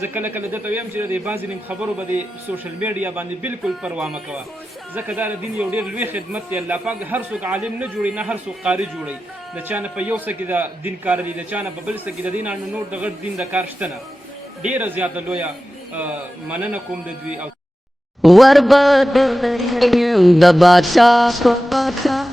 زه کله کله درته وایم چې د بعضې نیم خبرو به د سوشل میډیا باندې بالکل پروا مه کوه، ځکه دا د دین یو ډېر لوی خدمت دی. الله پاک هر څوک عالم نه جوړوي، نه هر څوک قاري جوړوي. د چا نه په یو څه کې د دین کار دی، د چا نه په بل څه کې د دین نه نور د غټ دین د کار شته نه. ډېره زیاته لویه مننه کوم د دوی. او وربد د بادشاہ په بادشاہ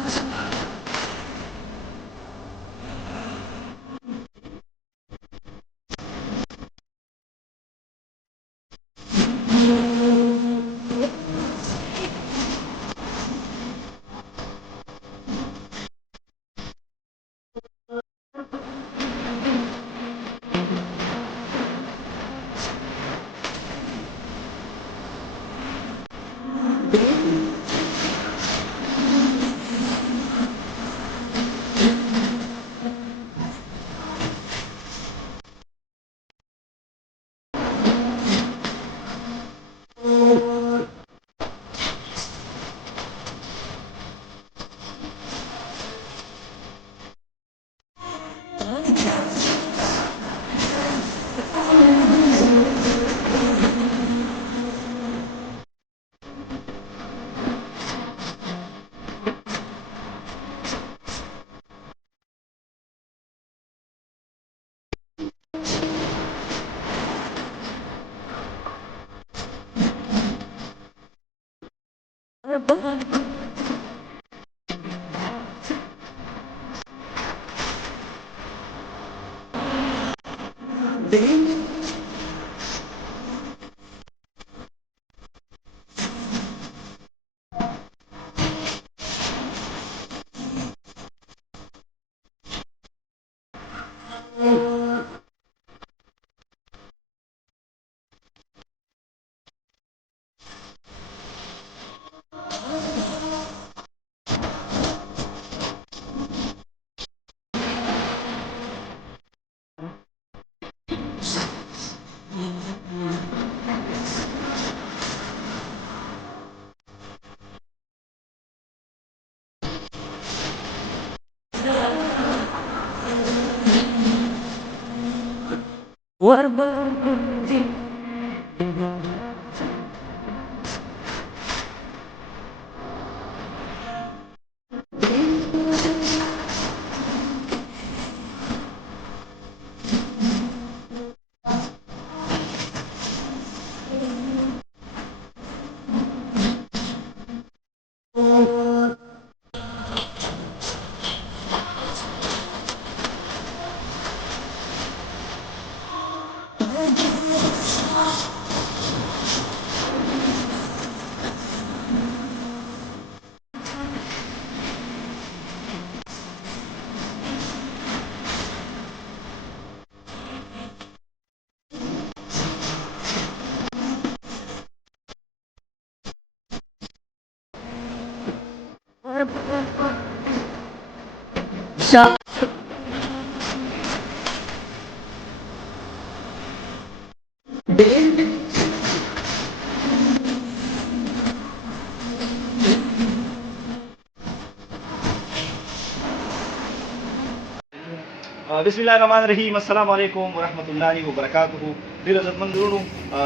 بسم الله الرحمن الرحیم. السلام علیکم ورحمۃ الله وبرکاتہ. ډیر عزتمند ورونو،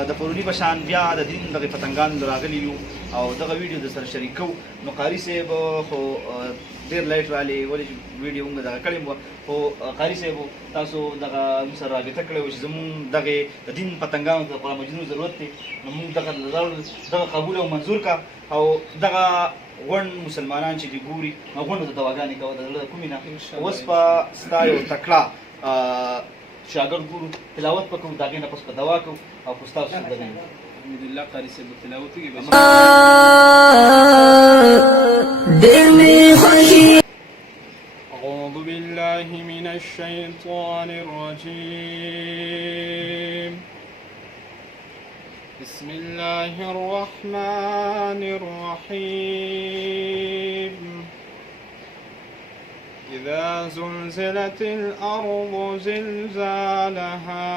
د پرونی بشان بیا د دین دغه پتنګان راغلی یو او دغه ویډیو د سره شریکو. نو قاری صاحب خو ډیر لایټ رالی ولې ویډیو موږ دغه کړی وو، خو قاری صاحب تاسو دغه سره رابطه کړو چې زموږ دغه د دین پتنګانو ته په مجنون ضرورت دی. نو موږ دغه قبول او منظور کا او دغه غون مسلمانان چې دی ګوري غونو ته دواګانې کوي د زړه کومې نه. اوس په ستا یو تکړه شاګرد ګورو تلاوت په کوم دغې نه پس په دوا کوو او په ستاسو سره دغې الحمدلله قاری صاحب تلاوت کوي. أعوذ بالله من الشيطان الرجيم. بسم الله الرحمن الرحيم. إذا زلزلت الأرض زلزالها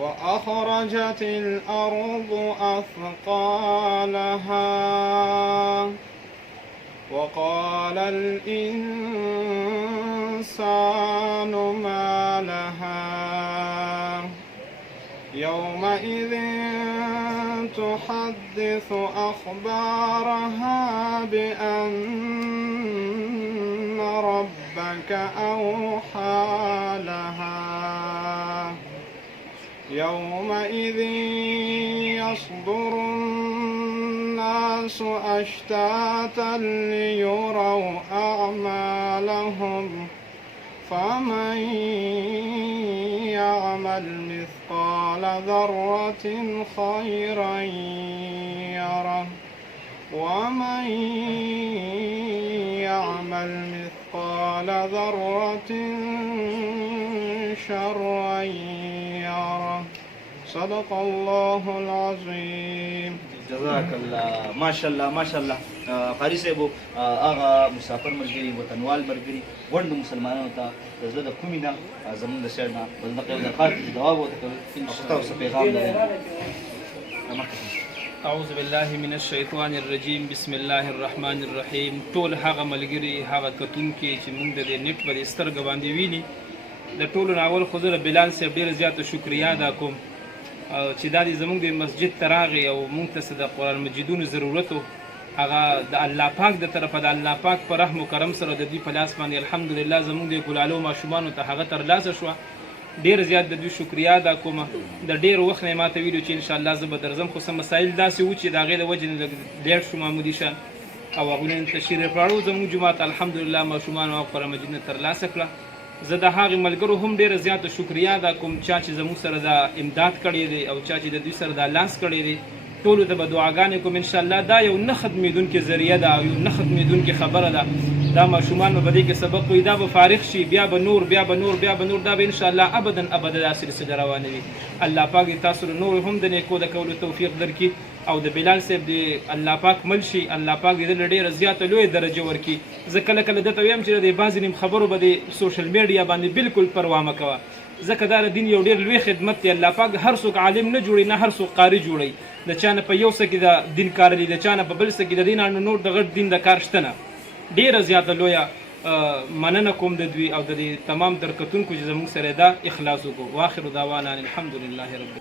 وأخرجت الأرض أثقالها وقال الإنسان ما لها يومئذ تحدث أخبارها بأن ربك أوحى لها يومئذ يصدر الناس أشتاتا ليروا أعمالهم فمن يعمل مثقال ذرة خيرا يره ومن يعمل مثقال ذرة شرا يره صدق الله العظيم. جزاک الله ماشاءالله ماشاءالله. قاری صاحب هغه مسافر ملګري وطنوال ملګري ګوند مسلمانانو ته د زړه د کومې نه زموږ د سر نه بل دغه یو درخواست دی جواب ورکوي تاسو پیغام لرئ. اعوذ بالله من الشیطان الرجیم بسم الله الرحمن الرحیم. ټول هغه ملګري هغه کتونکي چې موږ د نیټ په سترګه باندې ویني د ټولو ناول خو زه بلال صاحب ډېره زیاته شکریا ادا کوم چې دا دې زموږ د مسجد ته راغی او موږ ته د قرآن مجیدونو ضرورت و هغه د الله پاک د طرفه د الله پاک په رحم و کرم سره د دوی په لاس باندې الحمدلله زموږ د ګلالو ماشومانو ته هغه ترلاسه شوه. ډېر زیات د دوی شکریا ادا کوم. د ډېر وخت نه یې ماته ویلي چې انشاءالله زه به درځم خو څه مسایل داسې وو چې د هغې د وجې نه لږ لیټ شو معمولي شان او هغوی نه تشریف راوړو زموږ جومات الحمدلله ماشومانو او قرآن مجید نه ترلاسه کړه. زه د هغې ملګرو هم ډېره زیاته شکریا ادا کوم چا چې زموږ سره دا امداد کړی دی او چا چې د دوی سره دا لاس کړی دی. ټولو ته به دعاګانې کوم انشاءالله دا یو نه ختمېدونکې ذریعه ده او یو نه ختمېدونکې خبره ده. دا ماشومان به په دې کې سبق وي دا به فارغ شي بیا به نور بیا به نور بیا به نور دا به انشاءالله ابدا ابدا دا سلسله روانه وي. الله پاک دې تاسو له نور هم د نیکو د کولو توفیق درکړي او د بلال صاحب دې الله پاک مل شي الله پاک دې له ډېره زیاته لویه درجه ورکړي. زه کله کله درته وایم چې د بعضې نیم خبرو به د سوشل میډیا باندې بالکل پروا مه کوه ځکه دا د دین یو ډېر لوی خدمت دی. الله پاک هر څوک عالم نه جوړي نه هر څوک قاري جوړوي. د چا نه په یو څه کې د دین کار دی د چا نه په بل څه کې د دین نه نور د غټ دین د کار شته نه. ډېره زیاته لویه مننه کوم د دوی او د دې تمام درکتونکو چې زموږ سره دا اخلاص وکړو. واخر دعوانا الحمدلله رب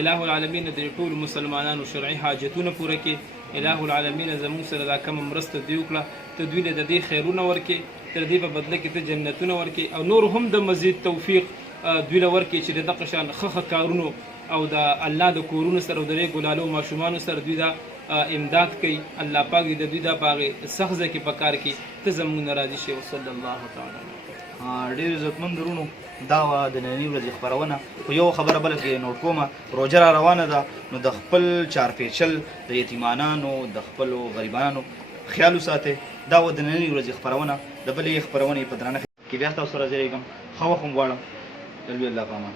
الہ العالمین د ټول مسلمانانو شرعي حاجتونه پوره کړي. الہ العالمین زموږ سره دا کومه مرسته دوی وکړه ته دوی له د دې خیرونه ورکړي تر دې په بدله کې ته جنتونه ورکړي او نور هم د مزید توفیق دوی له ورکړي چې د دغه شان ښه کارونو او د الله د کورونو سره او د دې ګلالو ماشومانو سره دوی دا امداد کوي. الله پاک دې د دوی دا په هغې سخت ځای کې په کار کې ته زموږ نه راضي شي. وصلی الله تعالی. ډېر عزتمند ورونو دا وه د نننۍ ورځې خپرونه. خو یو خبره بله کې نوټ کومه روژه را روانه ده نو د خپل چارپیچل د یتیمانانو د خپلو غریبانو خیال وساتئ. دا وه د نننۍ ورځې خپرونه. د بلې خپرونې په درنښت کې بیا تاسو سره زیږېږم. ښه وخت هم غواړم. الله پامان